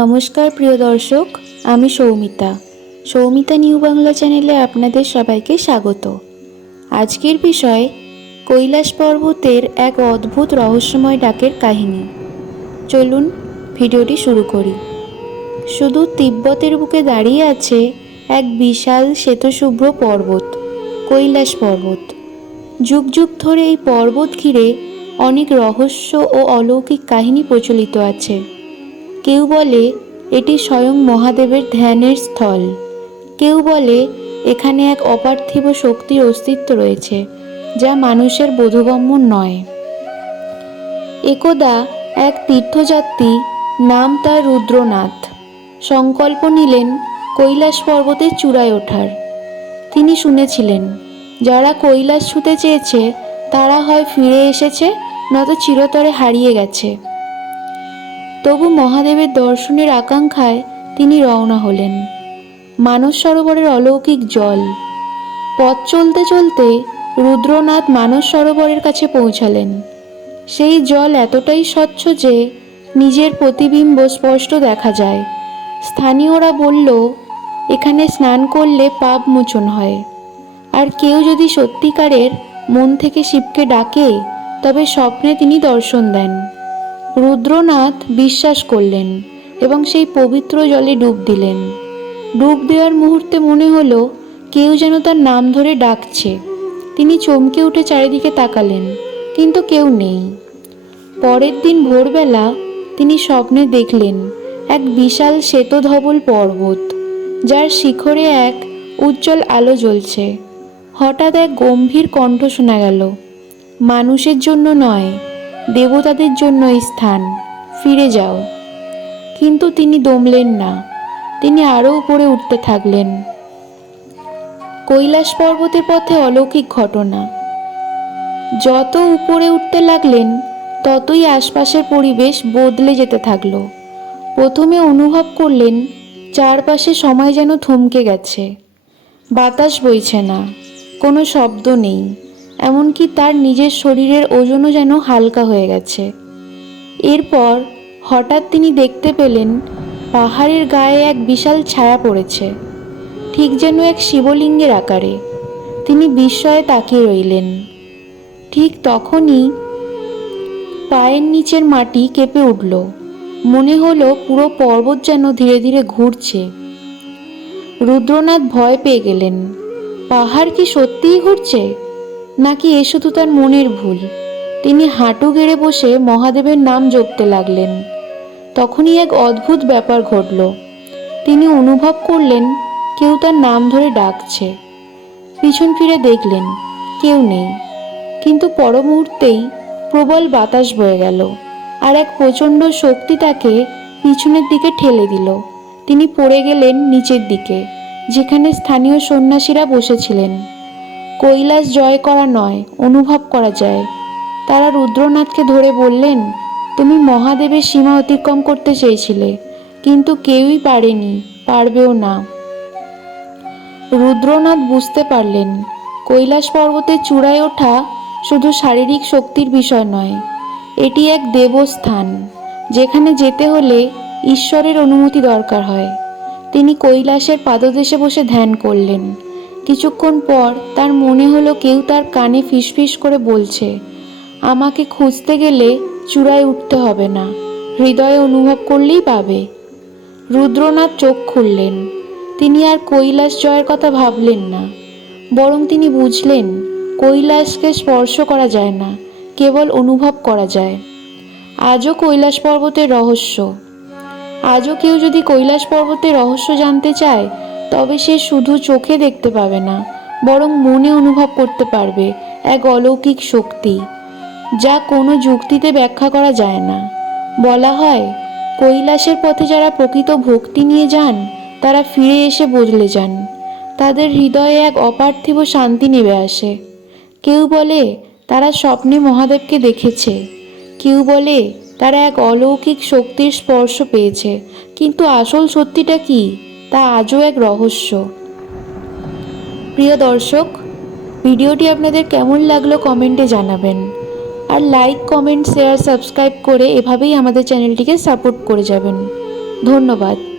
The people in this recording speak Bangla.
নমস্কার প্রিয় দর্শক, আমি সৌমিতা নিউ বাংলা চ্যানেলে আপনাদের সবাইকে স্বাগত। আজকের বিষয় কৈলাস পর্বতের এক অদ্ভুত রহস্যময় ডাকের কাহিনী। চলুন ভিডিওটি শুরু করি। শুধু তিব্বতের বুকে দাঁড়িয়ে আছে এক বিশাল শ্বেতশুভ্র পর্বত, কৈলাস পর্বত। যুগ যুগ ধরে এই পর্বত ঘিরে অনেক রহস্য ও অলৌকিক কাহিনী প্রচলিত আছে। কেউ বলে এটি স্বয়ং মহাদেবের ধ্যানের স্থল, কেউ বলে এখানে এক অপার্থিব শক্তির অস্তিত্ব রয়েছে যা মানুষের বোধগম্য নয়। একদা এক তীর্থযাত্রী, নাম তার রুদ্রনাথ, সংকল্প নিলেন কৈলাস পর্বতের চূড়ায় ওঠার। তিনি শুনেছিলেন যারা কৈলাস ছুঁতে চেয়েছে তারা হয় ফিরে এসেছে, নয়তো চিরতরে হারিয়ে গেছে। তবু মহাদেবের দর্শনের আকাঙ্ক্ষায় তিনি রওনা হলেন। মানস সরোবরের অলৌকিক জল। পথ চলতে চলতে রুদ্রনাথ মানস সরোবরের কাছে পৌঁছালেন। সেই জল এতটাই স্বচ্ছ যে নিজের প্রতিবিম্ব স্পষ্ট দেখা যায়। স্থানীয়রা বলল এখানে স্নান করলে পাপ মোচন হয়, আর কেউ যদি সত্যিকারের মন থেকে শিবকে ডাকে তবে স্বপ্নে তিনি দর্শন দেন। রুদ্রনাথ বিশ্বাস করলেন এবং সেই পবিত্র জলে ডুব দিলেন। ডুব দেওয়ার মুহূর্তে মনে হলো কেউ যেন তার নাম ধরে ডাকছে। তিনি চমকে উঠে চারিদিকে তাকালেন, কিন্তু কেউ নেই। পরের দিন ভোরবেলা তিনি স্বপ্নে দেখলেন এক বিশাল শ্বেতধবল পর্বত, যার শিখরে এক উজ্জ্বল আলো জ্বলছে। হঠাৎ এক গম্ভীর কণ্ঠ শোনা গেল, মানুষের জন্য নয়, দেবতাদের জন্য এই স্থান, ফিরে যাও। কিন্তু তিনি দমলেন না, তিনি আরও উপরে উঠতে থাকলেন। কৈলাস পর্বতের পথে অলৌকিক ঘটনা। যত উপরে উঠতে লাগলেন ততই আশপাশের পরিবেশ বদলে যেতে থাকলো। প্রথমে অনুভব করলেন চারপাশে সময় যেন থমকে গেছে। বাতাস বইছে না, কোনো শব্দ নেই, এমনকি তার নিজের শরীরের ওজনও যেন হালকা হয়ে গেছে। এরপর হঠাৎ তিনি দেখতে পেলেন পাহাড়ের গায়ে এক বিশাল ছায়া পড়েছে, ঠিক যেন এক শিবলিঙ্গের আকারে। তিনি বিস্ময়ে তাকিয়ে রইলেন। ঠিক তখনই পায়ের নিচের মাটি কেঁপে উঠল। মনে হলো পুরো পর্বত যেন ধীরে ধীরে ঘুরছে। রুদ্রনাথ ভয় পেয়ে গেলেন। পাহাড় কি সত্যিই ঘুরছে, নাকি এ শুধু তার মনের ভুল? তিনি হাঁটু গেড়ে বসে মহাদেবের নাম জপতে লাগলেন। তখনই এক অদ্ভুত ব্যাপার ঘটল। তিনি অনুভব করলেন কেউ তার নাম ধরে ডাকছে। পিছন ফিরে দেখলেন কেউ নেই, কিন্তু পর মুহূর্তেই প্রবল বাতাস বয়ে গেল, আর এক প্রচণ্ড শক্তি তাকে পিছনের দিকে ঠেলে দিল। তিনি পড়ে গেলেন নিচের দিকে, যেখানে স্থানীয় সন্ন্যাসীরা বসেছিলেন। কৈলাস জয় করা নয়, অনুভব করা যায়। তারা রুদ্রনাথকে ধরে বললেন, তুমি মহাদেবের সীমা অতিক্রম করতে চেয়েছিলে, কিন্তু কেউই পারেনি, পারবেও না। রুদ্রনাথ বুঝতে পারলেন কৈলাস পর্বতের চূড়ায় ওঠা শুধু শারীরিক শক্তির বিষয় নয়, এটি এক দেবস্থান, যেখানে যেতে হলে ঈশ্বরের অনুমতি দরকার হয়। তিনি কৈলাসের পাদদেশে বসে ধ্যান করলেন। কিছুক্ষণ পর তার মনে হলো কেউ তার কানে ফিসফিস করে বলছে, আমাকে খুঁজতে গেলে চূড়ায় উঠতে হবে না, হৃদয়ে অনুভব করলেই পাবে। রুদ্রনাথ চোখ খুললেন। তিনি আর কৈলাস জয়ের কথা ভাবলেন না, বরং তিনি বুঝলেন কৈলাসকে স্পর্শ করা যায় না, কেবল অনুভব করা যায়। আজও কৈলাস পর্বতের রহস্য। আজও কেউ যদি কৈলাস পর্বতের রহস্য জানতে চায়, তবে সে শুধু চোখে দেখতে পাবে না, বরং মনে অনুভব করতে পারবে এক অলৌকিক শক্তি, যা কোনো যুক্তিতে ব্যাখ্যা করা যায় না। বলা হয় কৈলাসের পথে যারা প্রকৃত ভক্তি নিয়ে যান তারা ফিরে এসে বদলে যান। তাদের হৃদয়ে এক অপার্থিব শান্তি নেমে আসে। কেউ বলে তারা স্বপ্নে মহাদেবকে দেখেছে, কেউ বলে তারা এক অলৌকিক শক্তির স্পর্শ পেয়েছে, কিন্তু আসল সত্যিটা কি তা আজও এক রহস্য। প্রিয় দর্শক, ভিডিওটি আপনাদের কেমন লাগলো কমেন্টে জানাবেন, আর লাইক, কমেন্ট, শেয়ার, সাবস্ক্রাইব করে এভাবেই আমাদের চ্যানেলটিকে সাপোর্ট করে যাবেন। ধন্যবাদ।